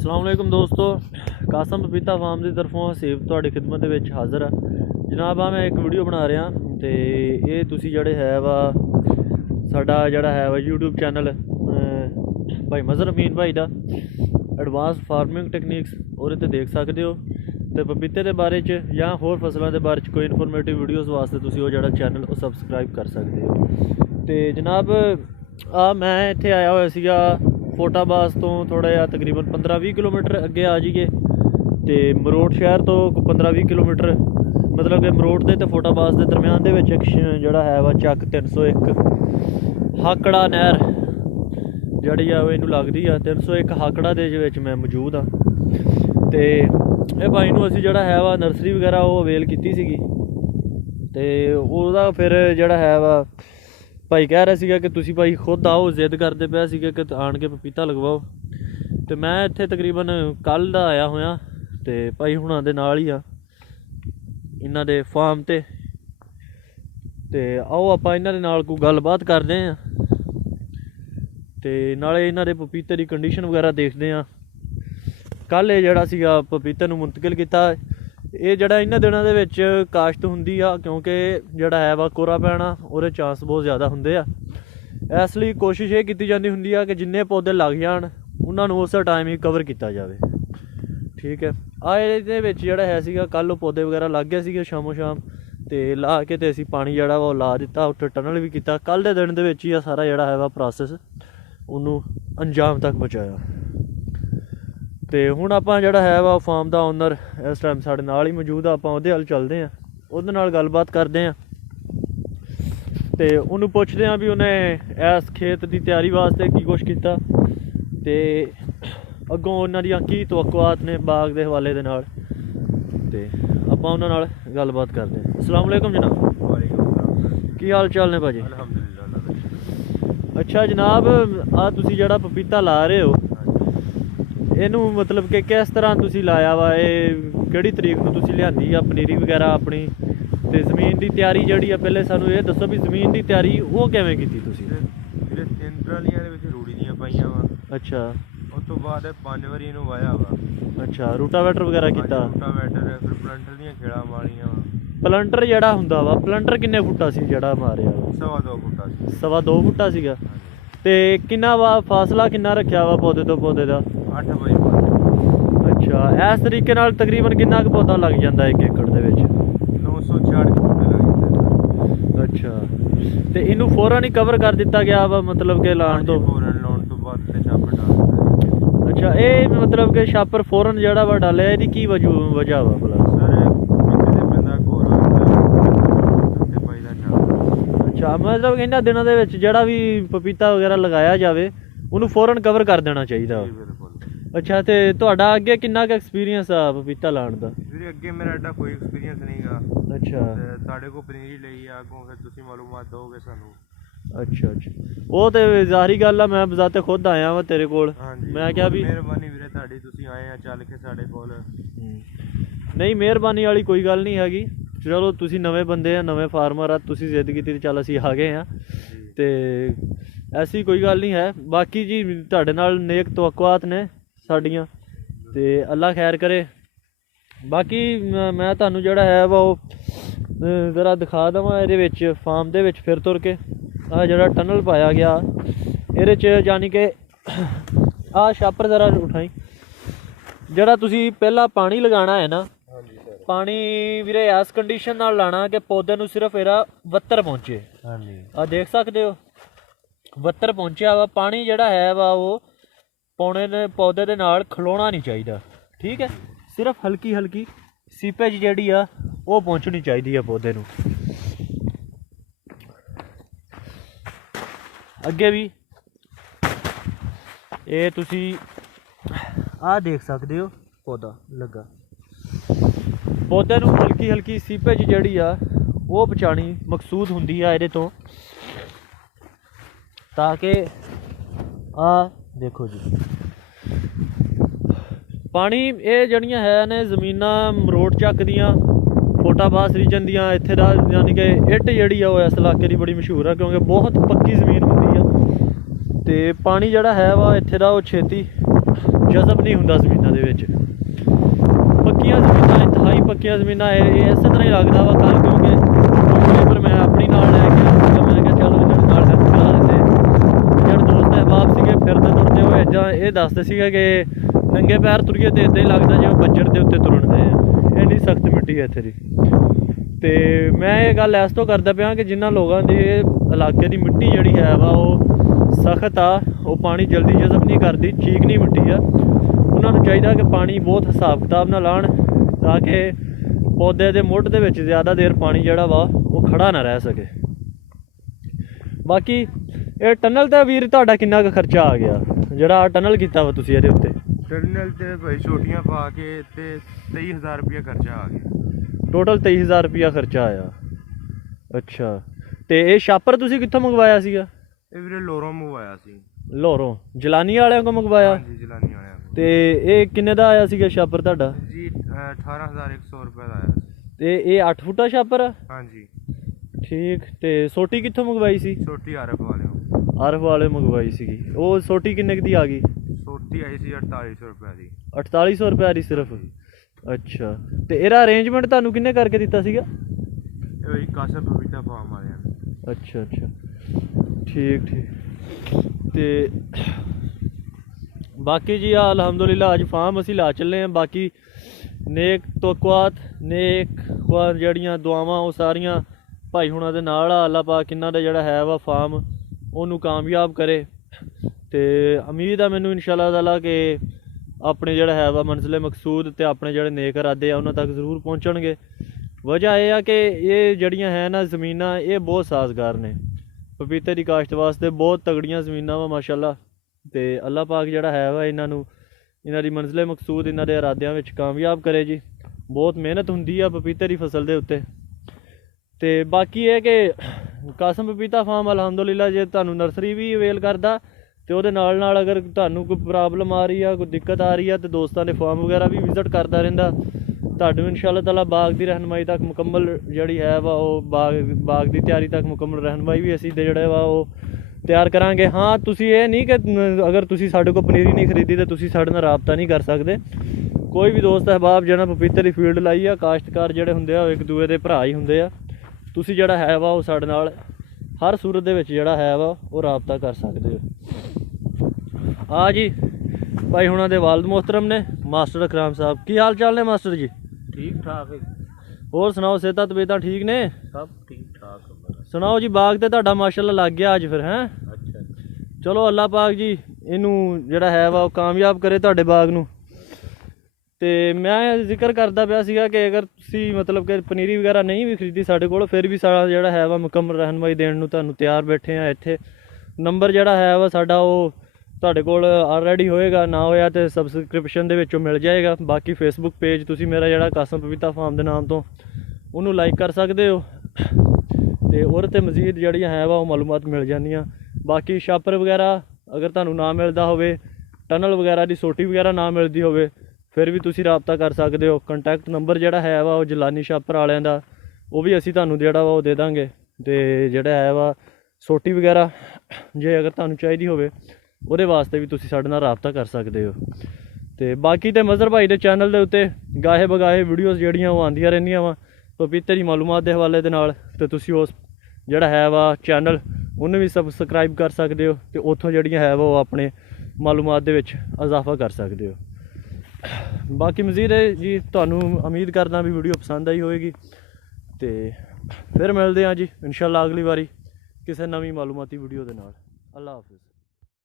अस्सलाम वालेकुम दोस्तों, कासम पपीता फार्म की तरफों हसीब तुहाडी खिदमत दे विच हाज़र है जनाब। मैं एक वीडियो बना रहा तो ये तुसी जड़े है वा साडा जड़ा है वा यूट्यूब चैनल भाई मज़हर अमीन भाई दा एडवांस फार्मिंग टेक्निक्स और इत्थे देख सकते हो। तो पपीते के बारे च या होर फसलों के बारे च कोई इनफॉर्मेटिव वीडियोज़ वास्ते तुसी वो जड़ा चैनल वो सबसक्राइब कर सकते हो। तो जनाब मैं इत्थे आया होया सीगा फोटाबास तो थोड़ा जिहा तकरीबन 15-20 किलोमीटर अगे आ जाइए तो मरोट शहर तो 15-20 किलोमीटर मतलब कि मरोट के तो फोटाबास के दरम्यान दे विच एक जड़ा है वा चक 301 हाकड़ा नहर जड़ी है वो इनू लगती है 301 हाकड़ा दे विच मैं मौजूद हाँ। तो ये भाई नूं असीं जड़ा है वा नर्सरी वगैरह वो अवेल कीती सीगी ते उहदा फिर जड़ा है वा भाई कह रहा सीगा कि तुसी भाई खुद आओ, जिद करते पे सीगे कि आन के पपीता लगवाओ। तो मैं इत्थे तकरीबन कल दा आया होया तो भाई हुणां दे नाल ही आ इन्हां दे फार्म ते आओ आपां इन्हां दे नाल कोई गलबात करदे आं ते नाले इन्हां दे पपीते दी कंडीशन वगैरह देखदे आं। कल ये जड़ा सीगा पपीते नूं मुंतकिल कीता ये जड़ा इन्हां दिनां दे विच काश्त हुंदी आ क्योंकि जड़ा है वा कोरा पैना और चांस बहुत ज़्यादा हुंदे आ। इसलिए कोशिश ये कीती जांदी हुंदी आ कि जिन्ने पौधे लग जाण उन्हां नूं उस टाइम ही कवर किया जाए। ठीक है, इहदे विच जड़ा है सीगा कल पौधे वगैरह लग गए सीगे शामों शाम ते ला के ते असीं पानी जड़ा वा ला दिता, उत्थे टनल भी किया। कल दे दिन दे विच ही सारा जड़ा है वा प्रोसैस उन्नू अंजाम तक पहुँचाया। तो हुण आपां जड़ा है वा फार्म का ओनर इस टाइम साढ़े नाल ही मौजूद आ, आपां उहदे हल चलदे आं, उहदे नाल गलबात करदे आं ते उहनूं पुछदे आं भी उहने इस खेत की तैयारी वास्ते की कुछ कीता ते अग्गों उन्हां दियां की तवक्कुआत ने बाग के हवाले दे नाल। ते आपां उहनां नाल गलबात करदे आं। अस्सलाम वालेकुम जनाब। वालेकुम की हाल चाल ने भाजी? अल्हम्दुलिल्लाह। अच्छा जनाब, तुसीं जड़ा पपीता ला रहे हो इनू मतलब कि किस तरह तुसी लाया वा, किहड़ी तरीक नूं तुसी लिआंदी आ पनीरी वगैरह अपनी ते ज़मीन की तैयारी जिहड़ी आ पहले सानूं ये दसो भी ज़मीन की तैयारी वो किवें कीती तुसी? ਵੀਰੇ 3 ਟਰਾਲੀਆਂ ਦੇ ਵਿੱਚ ਰੂੜੀ ਦੀਆਂ ਪਾਈਆਂ ਵਾ। अच्छा, ਉਸ ਤੋਂ ਬਾਅਦ 5 ਵਾਰੀ ਇਹਨੂੰ ਵਾਇਆ ਵਾ। अच्छा रूटावेटर वगैरह कीता? ਰੂਟਾਵੇਟਰ ਫਿਰ ਪਲੰਟਰ ਦੀਆਂ ਖੇੜਾਂ ਮਾਰੀਆਂ ਵਾ। ਪਲੰਟਰ ਜਿਹੜਾ ਹੁੰਦਾ ਵਾ ਪਲੰਟਰ ਕਿੰਨੇ ਫੁੱਟਾ ਸੀ ਜਿਹੜਾ ਮਾਰਿਆ ਵਾ? 2.5 ਫੁੱਟਾ ਸੀ। 2.25 ਫੁੱਟਾ ਸੀਗਾ। ਤੇ ਕਿੰਨਾ ਵਾ ਫਾਸਲਾ ਕਿੰਨਾ ਰੱਖਿਆ ਵਾ ਪੌਦੇ ਤੋਂ ਪੌਦੇ ਦਾ? 8 ਬਾਈ 5। ਅੱਛਾ, ਇਸ ਤਰੀਕੇ ਨਾਲ ਤਕਰੀਬਨ ਕਿੰਨਾ ਕੁ ਪੌਦਾ ਲੱਗ ਜਾਂਦਾ 1 ਏਕੜ ਦੇ ਵਿੱਚ? 966 ਫੁੱਟ ਲੱਗ ਜਾਂਦੇ। ਅੱਛਾ, ਤੇ ਇਹਨੂੰ ਫੌਰਨ ਹੀ ਕਵਰ ਕਰ ਦਿੱਤਾ ਗਿਆ ਵਾ ਮਤਲਬ ਕਿ ਲਾਉਣ ਤੋਂ? ਫੌਰਨ ਲਾਉਣ ਤੋਂ ਬਾਅਦ ਤੇ ਛਾਪਰ ਡਾਲ ਦਿੱਤਾ। ਅੱਛਾ, ਇਹ ਮਤਲਬ ਕਿ ਛਾਪਰ ਫੌਰਨ ਜਿਹੜਾ ਵਾ ਡਾਲਿਆ ਇਹਦੀ ਕੀ ਵਜ੍ਹਾ ਵਾ ਭਲਾ? ਸਰ ਪਪੀਤੇ ਦੇ ਪੈਂਦਾ ਕੋਰਾ ਤੇ ਪਾਈ ਦਾ ਛਾਪਰ। ਅੱਛਾ, ਮਤਲਬ ਕਿ ਇਹਨਾਂ ਦਿਨਾਂ ਦੇ ਵਿੱਚ ਜਿਹੜਾ ਵੀ ਪਪੀਤਾ ਵਗੈਰਾ ਲਗਾਇਆ ਜਾਵੇ ਉਹਨੂੰ ਫੌਰਨ ਕਵਰ ਕਰ ਦੇਣਾ ਚਾਹੀਦਾ। ਅੱਛਾ, ਤੇ ਤੁਹਾਡਾ ਅੱਗੇ ਕਿੰਨਾ ਕੁ ਐਕਸਪੀਰੀਅੰਸ ਆ ਪਪੀਤਾ ਲਾਉਣ ਦਾ? ਵੀਰੇ ਅੱਗੇ ਮੇਰਾ ਐਡਾ ਕੋਈ ਐਕਸਪੀਰੀਅੰਸ ਨਹੀਂਗਾ। ਅੱਛਾ, ਤੇ ਤੁਹਾਡੇ ਕੋਲ ਪਨੀਰੀ ਲਈ ਆ, ਅੱਗੋਂ ਫਿਰ ਤੁਸੀਂ ਮਾਲੂਮਾਤ ਦਿਓਗੇ ਸਾਨੂੰ। ਅੱਛਾ ਅੱਛਾ, ਉਹ ਤੇ ਜ਼ਾਹਰੀ ਗੱਲ ਆ, ਮੈਂ ਬਜ਼ਾਤੇ ਖੁਦ ਆਇਆ ਵਾ ਤੇਰੇ ਕੋਲ। ਮੈਂ ਕਿਹਾ ਵੀ ਮਿਹਰਬਾਨੀ ਵੀਰੇ ਤੁਹਾਡੀ, ਤੁਸੀਂ ਆਏ ਆ ਚੱਲ ਕੇ ਸਾਡੇ ਕੋਲ। ਨਹੀਂ, ਮਿਹਰਬਾਨੀ ਵਾਲੀ ਕੋਈ ਗੱਲ ਨਹੀਂ ਹੈਗੀ। ਚਲੋ ਤੁਸੀਂ ਨਵੇਂ ਬੰਦੇ ਆ, ਨਵੇਂ ਫਾਰਮਰ ਆ, ਤੁਸੀਂ ਜ਼ਿੱਦ ਕੀਤੀ ਤੇ ਚੱਲ ਅਸੀਂ ਆ ਗਏ ਆ ਤੇ ਐਸੀ ਕੋਈ ਗੱਲ ਨਹੀਂ ਹੈ। ਬਾਕੀ ਜੀ ਤੁਹਾਡੇ ਨਾਲ ਨੇਕ ਤਵੱਕੁਆਤ ਨੇ ਸਾਡੀਆਂ ਤੇ ਅੱਲਾ ਖੈਰ ਕਰੇ। ਬਾਕੀ ਮੈਂ ਤੁਹਾਨੂੰ ਜਿਹੜਾ ਹੈ ਵਾ ਉਹ ਜ਼ਰਾ ਦਿਖਾ ਦੇਵਾਂ ਇਹਦੇ ਵਿੱਚ ਫਾਰਮ ਦੇ ਵਿੱਚ ਫਿਰ ਤੁਰ ਕੇ। ਆਹ ਜਿਹੜਾ ਟਨਲ ਪਾਇਆ ਗਿਆ ਇਹਦੇ 'ਚ ਯਾਨੀ ਕਿ ਆਹ ਛਾਪਰ ਜ਼ਰਾ ਉਠਾਈ, ਜਿਹੜਾ ਤੁਸੀਂ ਪਹਿਲਾਂ ਪਾਣੀ ਲਗਾਉਣਾ ਹੈ ਨਾ, ਪਾਣੀ ਵੀਰੇ ਇਸ ਕੰਡੀਸ਼ਨ ਨਾਲ ਲਾਣਾ ਕਿ ਪੌਦੇ ਨੂੰ ਸਿਰਫ ਇਹਦਾ 72 ਪਹੁੰਚੇ। ਹਾਂਜੀ, ਆਹ ਦੇਖ ਸਕਦੇ ਹੋ 72 ਪਹੁੰਚਿਆ ਵਾ। ਪਾਣੀ ਜਿਹੜਾ ਹੈ ਵਾ ਉਹ ਪੌਣੇ ਦੇ ਪੌਦੇ ਦੇ ਨਾਲ ਖਲੋਣਾ ਨਹੀਂ ਚਾਹੀਦਾ। ਠੀਕ ਹੈ, ਸਿਰਫ ਹਲਕੀ ਹਲਕੀ ਸੀਪੇਜ ਜਿਹੜੀ ਆ ਉਹ ਪਹੁੰਚਣੀ ਚਾਹੀਦੀ ਆ ਪੌਦੇ ਨੂੰ। ਅੱਗੇ ਵੀ ਇਹ ਤੁਸੀਂ ਆਹ ਦੇਖ ਸਕਦੇ ਹੋ ਪੌਦਾ ਲੱਗਾ, ਪੌਦੇ ਨੂੰ ਹਲਕੀ ਹਲਕੀ ਸੀਪੇਜ ਜਿਹੜੀ ਆ ਉਹ ਪਹੁੰਚਾਉਣੀ ਮਕਸੂਦ ਹੁੰਦੀ ਆ ਇਹਦੇ ਤੋਂ, ਤਾਂ ਕਿ ਆਹ ਦੇਖੋ ਜੀ ਪਾਣੀ ਇਹ ਜਿਹੜੀਆਂ ਹੈ ਨੇ ਜ਼ਮੀਨਾਂ ਮਰੋਟ ਚੱਕ ਦੀਆਂ फोटाबास रीजन दियाँ इत्थे दा यानी कि इट जिहड़ी आ वो इस इलाके की बड़ी मशहूर है क्योंकि बहुत पक्की जमीन होंदी है ते पानी जिहड़ा है वा इत्थे दा वो छेती ਜਜ਼ਬ ਨਹੀਂ ਹੁੰਦਾ ਜ਼ਮੀਨਾਂ ਦੇ ਵਿੱਚ। ਪੱਕੀਆਂ ਜ਼ਮੀਨਾਂ, ਇੰਤਹਾਈ ਪੱਕੀਆਂ ਜ਼ਮੀਨਾਂ ਇਹ ਇਸੇ ਤਰ੍ਹਾਂ ਹੀ ਲੱਗਦਾ ਵਾ ਕੱਲ, ਕਿਉਂਕਿ ਪਰ ਮੈਂ ਆਪਣੀ ਨਾਲ ਲੈ ਕੇ ਆਇਆ ਸੀਗਾ। ਮੈਂ ਕਿਹਾ ਚਲੋ ਇਹਨਾਂ ਦੇ ਨਾਲ ਹੈਲਪ ਕਰਾ ਦਿੰਦੇ। ਜਿਹੜੇ ਦੋਸਤ ਅਹਿਬਾਬ ਸੀਗੇ ਫਿਰਦੇ ਤੁਰਦੇ ਹੋਏ ਜਾਂ ਇਹ ਦੱਸਦੇ ਸੀਗੇ ਕਿ ਨੰਗੇ ਪੈਰ ਤੁਰੀਏ ਤੇ ਇੱਦਾਂ ਹੀ ਲੱਗਦਾ ਜਿਵੇਂ ਬੱਜੜ ਦੇ ਉੱਤੇ ਤੁਰਨ ਦੇ ਆ, ਇੰਨੀ ਸਖਤ ਮਿੱਟੀ ਹੈ ਇੱਥੇ ਦੀ। ਤੇ ਮੈਂ ਇਹ ਗੱਲ ਇਸ ਤੋਂ ਕਰਦਾ ਪਿਆ ਕਿ ਜਿਨ੍ਹਾਂ ਲੋਕਾਂ ਦੇ ਇਲਾਕੇ ਦੀ ਮਿੱਟੀ ਜਿਹੜੀ ਹੈ ਵਾ ਉਹ ਸਖਤ ਆ, ਉਹ ਪਾਣੀ ਜਲਦੀ ਜਜ਼ਬ ਨਹੀਂ ਕਰਦੀ, ਚੀਕਣੀ ਮਿੱਟੀ ਆ, ਉਹਨਾਂ ਨੂੰ ਚਾਹੀਦਾ ਕਿ ਪਾਣੀ ਬਹੁਤ ਹਿਸਾਬ ਕਿਤਾਬ ਨਾਲ ਲਾਉਣ ਤਾਂ ਕਿ ਪੌਦੇ ਦੇ ਮੁੱਢ ਦੇ ਵਿੱਚ ਜ਼ਿਆਦਾ ਦੇਰ ਪਾਣੀ ਜਿਹੜਾ ਵਾ ਉਹ ਖੜਾ ਨਾ ਰਹਿ ਸਕੇ। ਬਾਕੀ ਇਹ ਟਨਲ ਤੇ ਵੀਰ ਤੁਹਾਡਾ ਕਿੰਨਾ ਕੁ ਖਰਚਾ ਆ ਗਿਆ ਜਿਹੜਾ ਟਨਲ ਕੀਤਾ ਵਾ ਤੁਸੀਂ ਇਹਦੇ ਉੱਤੇ? ਟਰਨਲ ਤੇ ਭਾਈ ਛੋਟੀਆਂ ਪਾ ਕੇ ਤੇ 23,000 ਰੁਪਇਆ ਖਰਚਾ ਆ ਗਿਆ। ਟੋਟਲ 23,000 ਰੁਪਇਆ ਖਰਚਾ ਆਇਆ। ਅੱਛਾ, ਤੇ ਇਹ ਛਾਪਰ ਤੁਸੀਂ ਕਿੱਥੋਂ ਮੰਗਵਾਇਆ ਸੀਗਾ? ਇਹ ਵੀਰੇ ਲੋਰੋਂ ਮੰਗਵਾਇਆ ਸੀ। ਲੋਰੋਂ ਜਲਾਨੀ ਵਾਲਿਆਂ ਕੋਲ ਮੰਗਵਾਇਆ? ਹਾਂਜੀ, ਜਲਾਨੀ ਵਾਲਿਆਂ ਕੋਲ। ਤੇ ਇਹ ਕਿੰਨੇ ਦਾ ਆਇਆ ਸੀਗਾ ਛਾਪਰ ਤੁਹਾਡਾ? ਜੀ 18,100 ਰੁਪਏ ਦਾ ਆਇਆ ਸੀ। ਤੇ ਇਹ 8 ਫੁੱਟਾ ਛਾਪਰ ਆ? ਹਾਂਜੀ ਠੀਕ। ਤੇ ਸੋਟੀ ਕਿੱਥੋਂ ਮੰਗਵਾਈ ਸੀ? ਛੋਟੀ ਆਰਫ ਵਾਲਿਓ। ਆਰਫ ਵਾਲੇ ਮੰਗਵਾਈ ਸੀਗੀ। ਉਹ ਸੋਟੀ ਕਿੰਨੇ ਕੁ ਦੀ ਆ ਗਈ? ਛੋਟੀ ਆਈ ਸੀ 4800 ਰੁਪਏ ਦੀ। 4800 ਰੁਪਏ ਦੀ ਸਿਰਫ? ਅੱਛਾ, ਤੇ ਇਹਦਾ ਅਰੇਂਜਮੈਂਟ ਤੁਹਾਨੂੰ ਕਿੰਨੇ ਕਰਕੇ ਦਿੱਤਾ ਸੀਗਾ? ਇਹ ਵਈ ਕਾਸਮ ਪਪੀਤਾ ਫਾਰਮ ਵਾਲਿਆਂ ਨੇ। ਅੱਛਾ ਅੱਛਾ, ਠੀਕ ਠੀਕ। ਤੇ ਬਾਕੀ ਜੀ ਅਲਹਮਦੁਲਿਲਾ ਅੱਜ ਫਾਰਮ ਅਸੀਂ ਲਾ ਚੱਲੇ ਹਾਂ। ਬਾਕੀ ਨੇਕ ਤੋਕਵਾਤ ਜਿਹੜੀਆਂ ਦੁਆਵਾਂ ਉਹ ਸਾਰੀਆਂ ਭਾਈ ਹੁਣਾਂ ਦੇ ਨਾਲ ਆ। ਅੱਲਾਹ ਪਾਕ ਇਹਨਾਂ ਦਾ ਜਿਹੜਾ ਹੈ ਵਾ ਫਾਰਮ ਉਹਨੂੰ ਕਾਮਯਾਬ ਕਰੇ। ਤੇ ਉਮੀਦ ਆ ਮੈਨੂੰ ਇਨਸ਼ਾਅੱਲਾ ਤਾਲਾ ਕਿ ਆਪਣੇ ਜਿਹੜਾ ਹੈ ਵਾ ਮੰਜ਼ਿਲ ਮਕਸੂਦ ਤੇ ਆਪਣੇ ਜਿਹੜੇ ਨੇਕ ਇਰਾਦੇ ਆ ਉਹਨਾਂ ਤੱਕ ਜ਼ਰੂਰ ਪਹੁੰਚਣਗੇ। ਵਜ੍ਹਾ ਇਹ ਆ ਕਿ ਇਹ ਜਿਹੜੀਆਂ ਹੈ ਨਾ ਜ਼ਮੀਨਾਂ ਇਹ ਬਹੁਤ ਸਾਜ਼ਗਾਰ ਨੇ ਪਪੀਤੇ ਦੀ ਕਾਸ਼ਤ ਵਾਸਤੇ, ਬਹੁਤ ਤਗੜੀਆਂ ਜ਼ਮੀਨਾਂ ਵਾ ਮਾਸ਼ਾਅੱਲਾ। ਤੇ ਅੱਲਾਹ ਪਾਕ ਜਿਹੜਾ ਹੈ ਵਾ ਇਹਨਾਂ ਨੂੰ ਇਹਨਾਂ ਦੀ ਮੰਜ਼ਿਲ ਮਕਸੂਦ ਇਹਨਾਂ ਦੇ ਇਰਾਦਿਆਂ ਵਿੱਚ ਕਾਮਯਾਬ ਕਰੇ ਜੀ। ਬਹੁਤ ਮਿਹਨਤ ਹੁੰਦੀ ਆ ਪਪੀਤੇ ਦੀ ਫਸਲ ਦੇ ਉੱਤੇ। ਤੇ ਬਾਕੀ ਇਹ ਕਿ ਕਾਸਮ ਪਪੀਤਾ ਫਾਰਮ ਅਲਹਮਦੁਲਿਲਾ ਜੇ ਤੁਹਾਨੂੰ ਨਰਸਰੀ ਵੀ ਅਵੇਲ ਕਰਦਾ ਤੇ ਉਹਦੇ ਨਾਲ ਨਾਲ ਅਗਰ ਤੁਹਾਨੂੰ ਕੋਈ ਪ੍ਰੋਬਲਮ ਆ ਰਹੀ ਆ, ਕੋਈ ਦਿੱਕਤ ਆ ਰਹੀ ਆ ਤੇ ਦੋਸਤਾਂ ਦੇ ਫਾਰਮ ਵਗੈਰਾ ਵੀ ਵਿਜ਼ਿਟ ਕਰਦਾ ਰਹਿੰਦਾ। ਤੁਹਾਨੂੰ ਇਨਸ਼ਾਅੱਲਾ ਤਾਲਾ ਬਾਗ ਦੀ ਰਹਿਨਮਾਈ ਤੱਕ ਮੁਕੰਮਲ ਜਿਹੜੀ ਹੈ ਵਾ ਉਹ ਬਾਗ ਦੀ ਤਿਆਰੀ ਤੱਕ ਮੁਕੰਮਲ ਰਹਿਨਮਾਈ ਵੀ ਅਸੀਂ ਜਿਹੜੇ ਵਾ ਉਹ ਤਿਆਰ ਕਰਾਂਗੇ। ਹਾਂ, ਤੁਸੀਂ ਇਹ ਨਹੀਂ ਕਿ ਅਗਰ ਤੁਸੀਂ ਸਾਡੇ ਕੋਲ ਪਨੀਰੀ ਨਹੀਂ ਖਰੀਦੀ ਤਾਂ ਤੁਸੀਂ ਸਾਡੇ ਨਾਲ ਰਾਬਤਾ ਨਹੀਂ ਕਰ ਸਕਦੇ। ਕੋਈ ਵੀ ਦੋਸਤ ਅਹਿਬਾਬ ਜਿਹਨਾਂ ਪਪੀਤੇ ਦੀ ਫੀਲਡ ਲਾਈ ਆ, ਕਾਸ਼ਤਕਾਰ ਜਿਹੜੇ ਹੁੰਦੇ ਆ ਉਹ ਇੱਕ ਦੂਏ ਦੇ ਭਰਾ ਹੀ ਹੁੰਦੇ ਆ। ਤੁਸੀਂ ਜਿਹੜਾ ਹੈ ਵਾ ਉਹ ਸਾਡੇ ਨਾਲ ਹਰ ਸੂਰਤ ਦੇ ਵਿੱਚ ਜਿਹੜਾ ਹੈ ਵਾ ਉਹ ਰਾਬਤਾ ਕਰ ਸਕਦੇ ਹੋ। ਆ ਜੀ ਭਾਈ ਹੁਣਾਂ ਦੇ ਵਾਲਦ ਮੁਹਤਰਮ ਨੇ ਮਾਸਟਰ ਅਕਰਾਮ ਸਾਹਿਬ। ਕੀ ਹਾਲ ਚਾਲ ਨੇ ਮਾਸਟਰ ਜੀ? ਠੀਕ ਠਾਕ ਹੈ। ਹੋਰ ਸੁਣਾਓ, ਸਿਹਤਾਂ ਤਬੀਅਤਾਂ ਠੀਕ ਨੇ? ਸਭ ਠੀਕ ਠਾਕ। ਸੁਣਾਓ ਜੀ, ਬਾਗ ਤੇ ਤੁਹਾਡਾ ਮਾਸ਼ਾਅੱਲਾ ਲੱਗ ਗਿਆ ਅੱਜ ਫਿਰ? ਹੈਂ, ਅੱਛਾ, ਚਲੋ ਅੱਲਾਹ ਪਾਕ ਜੀ ਇਹਨੂੰ ਜਿਹੜਾ ਹੈ ਵਾ ਉਹ ਕਾਮਯਾਬ ਕਰੇ ਤੁਹਾਡੇ ਬਾਗ ਨੂੰ। ਤੇ ਮੈਂ ਜ਼ਿਕਰ ਕਰਦਾ ਪਿਆ ਸੀਗਾ ਕਿ ਅਗਰ ਤੁਸੀਂ ਮਤਲਬ ਕਿ ਪਨੀਰੀ ਵਗੈਰਾ ਨਹੀਂ ਵੀ ਖਰੀਦੀ ਸਾਡੇ ਕੋਲ, ਫਿਰ ਵੀ ਸਾਡਾ ਜਿਹੜਾ ਹੈ ਵਾ ਮੁਕੰਮਲ ਰਹਿਨਮਾਈ ਦੇਣ ਨੂੰ ਤੁਹਾਨੂੰ ਤਿਆਰ ਬੈਠੇ ਆ। ਇੱਥੇ ਨੰਬਰ ਜਿਹੜਾ ਹੈ ਵਾ ਸਾਡਾ ਉਹ ਤੁਹਾਡੇ ਕੋਲ ਆਲਰੇਡੀ ਹੋਏਗਾ, ਨਾ ਹੋਇਆ ਤੇ ਸਬਸਕ੍ਰਿਪਸ਼ਨ ਦੇ ਵਿੱਚੋਂ ਮਿਲ ਜਾਏਗਾ। ਬਾਕੀ ਫੇਸਬੁੱਕ ਪੇਜ ਤੁਸੀਂ ਮੇਰਾ ਜਿਹੜਾ ਕਾਸਮ ਪਪੀਤਾ ਫਾਰਮ ਦੇ ਨਾਮ ਤੋਂ ਉਹਨੂੰ ਲਾਈਕ ਕਰ ਸਕਦੇ ਹੋ ਤੇ ਉਹਦੇ 'ਤੇ ਮਜ਼ੀਦ ਜਿਹੜੀਆਂ ਹੈ ਵਾ ਉਹ ਮਾਲੂਮਾਤ ਮਿਲ ਜਾਂਦੀਆਂ। ਬਾਕੀ ਛਾਪਰ ਵਗੈਰਾ ਅਗਰ ਤੁਹਾਨੂੰ ਨਾ ਮਿਲਦਾ ਹੋਵੇ, ਟਨਲ ਵਗੈਰਾ ਦੀ ਸੋਟੀ ਵਗੈਰਾ ਨਾ ਮਿਲਦੀ ਹੋਵੇ, ਫਿਰ ਵੀ ਤੁਸੀਂ ਰਾਬਤਾ ਕਰ ਸਕਦੇ ਹੋ। ਕੰਟੈਕਟ ਨੰਬਰ ਜਿਹੜਾ ਹੈ ਵਾ ਉਹ ਜਲਾਨੀ ਛਾਪਰ ਵਾਲਿਆਂ ਦਾ ਉਹ ਵੀ ਅਸੀਂ ਤੁਹਾਨੂੰ ਜਿਹੜਾ ਵਾ ਉਹ ਦੇ ਦਾਂਗੇ। ਤੇ ਜਿਹੜਾ ਹੈ ਵਾ ਸੋਟੀ ਵਗੈਰਾ ਜੇ ਅਗਰ ਤੁਹਾਨੂੰ ਚਾਹੀਦੀ ਹੋਵੇ ਉਹਦੇ ਵਾਸਤੇ ਵੀ ਤੁਸੀਂ ਸਾਡੇ ਨਾਲ ਰਾਬਤਾ ਕਰ ਸਕਦੇ ਹੋ। ਤੇ ਬਾਕੀ ਤੇ ਮਜ਼ਹਰ ਭਾਈ ਦੇ ਚੈਨਲ ਦੇ ਉੱਤੇ ਗਾਹੇ ਬਗਾਹੇ ਵੀਡੀਓਜ਼ ਜਿਹੜੀਆਂ ਉਹ ਆਉਂਦੀਆਂ ਰਹਿੰਦੀਆਂ ਵਾ ਪਪੀਤੇ ਦੀ ਮਾਲੂਮਾਤ ਦੇ ਹਵਾਲੇ ਦੇ ਨਾਲ। ਤੇ ਤੁਸੀਂ ਉਸ ਜਿਹੜਾ ਹੈ ਵਾ ਚੈਨਲ ਉਹਨੂੰ ਵੀ ਸਬਸਕ੍ਰਾਈਬ ਕਰ ਸਕਦੇ ਹੋ ਤੇ ਉੱਥੋਂ ਜਿਹੜੀਆਂ ਹੈ ਵਾ ਉਹ ਆਪਣੇ ਮਾਲੂਮਾਤ ਦੇ ਵਿੱਚ ਇਜ਼ਾਫਾ ਕਰ ਸਕਦੇ ਹੋ। ਬਾਕੀ ਮਜ਼ੀਦ ਹੈ ਜੀ, ਤੁਹਾਨੂੰ ਉਮੀਦ ਕਰਦਾ ਵੀ ਵੀਡੀਓ ਪਸੰਦ ਆਈ ਹੋਏਗੀ। ਤੇ ਫਿਰ ਮਿਲਦੇ ਹਾਂ ਜੀ ਇਨਸ਼ਾਅੱਲਾ ਅਗਲੀ ਵਾਰੀ ਕਿਸੇ ਨਵੀਂ ਮਾਲੂਮਾਤੀ ਵੀਡੀਓ ਦੇ ਨਾਲ। ਅੱਲਾ ਹਾਫਿਜ਼।